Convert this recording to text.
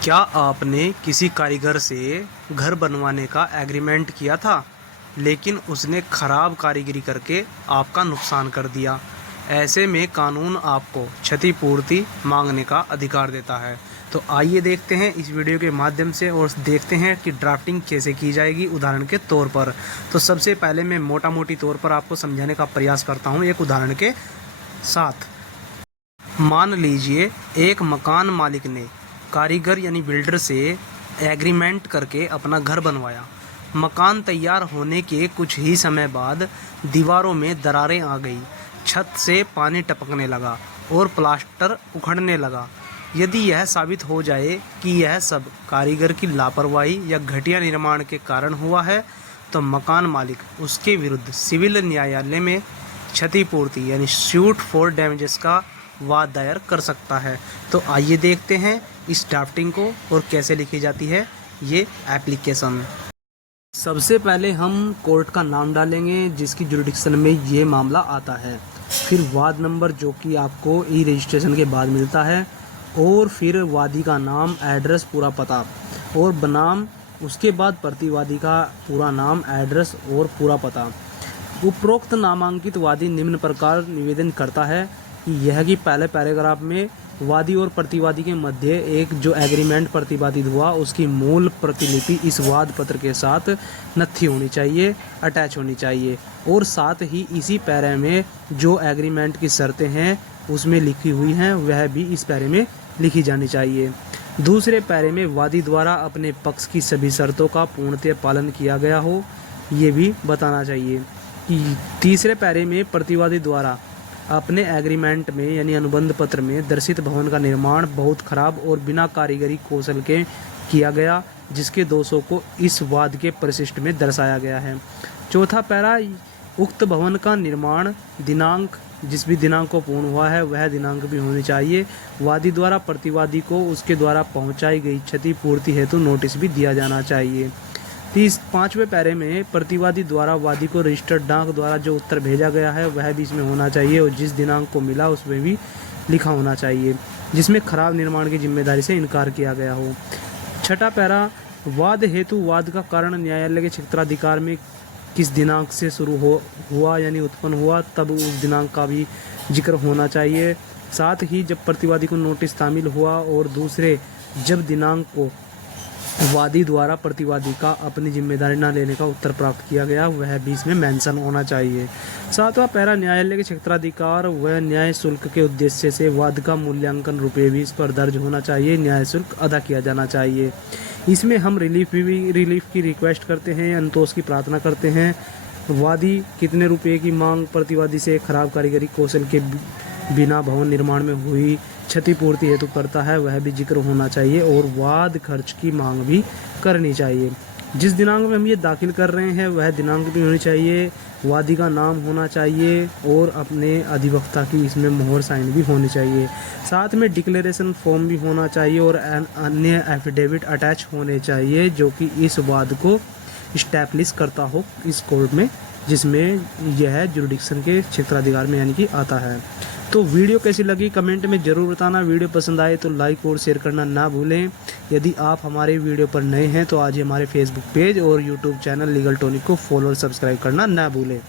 क्या आपने किसी कारीगर से घर बनवाने का एग्रीमेंट किया था, लेकिन उसने खराब कारीगरी करके आपका नुकसान कर दिया? ऐसे में कानून आपको क्षतिपूर्ति मांगने का अधिकार देता है। तो आइए देखते हैं इस वीडियो के माध्यम से और देखते हैं कि ड्राफ्टिंग कैसे की जाएगी उदाहरण के तौर पर। तो सबसे पहले मैं मोटा मोटी तौर पर आपको समझाने का प्रयास करता हूँ एक उदाहरण के साथ। मान लीजिए एक मकान मालिक ने कारीगर यानी बिल्डर से एग्रीमेंट करके अपना घर बनवाया। मकान तैयार होने के कुछ ही समय बाद दीवारों में दरारें आ गई, छत से पानी टपकने लगा और प्लास्टर उखड़ने लगा। यदि यह साबित हो जाए कि यह सब कारीगर की लापरवाही या घटिया निर्माण के कारण हुआ है, तो मकान मालिक उसके विरुद्ध सिविल न्यायालय में क्षतिपूर्ति यानी सूट फॉर डैमेजेस का वाद दायर कर सकता है। तो आइए देखते हैं इस ड्राफ्टिंग को और कैसे लिखी जाती है ये एप्लीकेशन। सबसे पहले हम कोर्ट का नाम डालेंगे जिसकी जुरिडिक्शन में ये मामला आता है, फिर वाद नंबर जो कि आपको ई रजिस्ट्रेशन के बाद मिलता है, और फिर वादी का नाम, एड्रेस, पूरा पता और बनाम, उसके बाद प्रतिवादी का पूरा नाम, एड्रेस और पूरा पता। उपरोक्त नामांकित वादी निम्न प्रकार निवेदन करता है कि यह कि पहले पैराग्राफ में वादी और प्रतिवादी के मध्य एक जो एग्रीमेंट प्रतिपादित हुआ उसकी मूल प्रतिलिपि इस वाद पत्र के साथ नथी होनी चाहिए, अटैच होनी चाहिए, और साथ ही इसी पैरे में जो एग्रीमेंट की शर्तें हैं उसमें लिखी हुई हैं वह भी इस पैरे में लिखी जानी चाहिए। दूसरे पैरे में वादी द्वारा अपने पक्ष की सभी शर्तों का पूर्णतः पालन किया गया हो, ये भी बताना चाहिए। तीसरे पैरे में प्रतिवादी द्वारा अपने एग्रीमेंट में यानी अनुबंध पत्र में दर्शित भवन का निर्माण बहुत खराब और बिना कारीगरी कौशल के किया गया, जिसके दोषों को इस वाद के परिशिष्ट में दर्शाया गया है। चौथा पैरा, उक्त भवन का निर्माण दिनांक, जिस भी दिनांक को पूर्ण हुआ है वह दिनांक भी होनी चाहिए। वादी द्वारा प्रतिवादी को उसके द्वारा पहुंचाई गई क्षतिपूर्ति हेतु नोटिस भी दिया जाना चाहिए। पांचवें पैरे में प्रतिवादी द्वारा वादी को रजिस्टर्ड डाक द्वारा जो उत्तर भेजा गया है वह भी इसमें होना चाहिए, और जिस दिनांक को मिला उसमें भी लिखा होना चाहिए जिसमें खराब निर्माण की जिम्मेदारी से इनकार किया गया हो। छठा पैरा, वाद हेतु वाद का कारण न्यायालय के क्षेत्राधिकार में किस दिनांक से शुरू हुआ यानी उत्पन्न हुआ, तब उस दिनांक का भी जिक्र होना चाहिए। साथ ही जब प्रतिवादी को नोटिस तामील हुआ और दूसरे जब दिनांक को वादी द्वारा प्रतिवादी का अपनी जिम्मेदारी न लेने का उत्तर प्राप्त किया गया वह भी इसमें मेंशन होना चाहिए। सातवां पैरा, न्यायालय के क्षेत्राधिकार व न्याय शुल्क के उद्देश्य से वाद का मूल्यांकन रुपये भी इस पर दर्ज होना चाहिए, न्याय शुल्क अदा किया जाना चाहिए। इसमें हम रिलीफ की रिक्वेस्ट करते हैं, अंतोष की प्रार्थना करते हैं। वादी कितने रुपये की मांग प्रतिवादी से खराब कारीगरी कौशल के बिना भवन निर्माण में हुई क्षतिपूर्ति हेतु करता है वह भी जिक्र होना चाहिए, और वाद खर्च की मांग भी करनी चाहिए। जिस दिनांक में हम ये दाखिल कर रहे हैं वह दिनांक भी होनी चाहिए, वादी का नाम होना चाहिए और अपने अधिवक्ता की इसमें मोहर साइन भी होनी चाहिए। साथ में डिक्लेरेशन फॉर्म भी होना चाहिए और अन्य एफिडेविट अटैच होने चाहिए जो कि इस वाद को इस्टेब्लिश करता हो इस कोर्ट में, जिसमें यह जुरिडिक्शन के क्षेत्राधिकार में यानी कि आता है। तो वीडियो कैसी लगी कमेंट में ज़रूर बताना। वीडियो पसंद आए तो लाइक और शेयर करना ना भूलें। यदि आप हमारे वीडियो पर नए हैं तो आज ही हमारे फेसबुक पेज और यूट्यूब चैनल लीगल टॉनिक को फॉलो और सब्सक्राइब करना ना भूलें।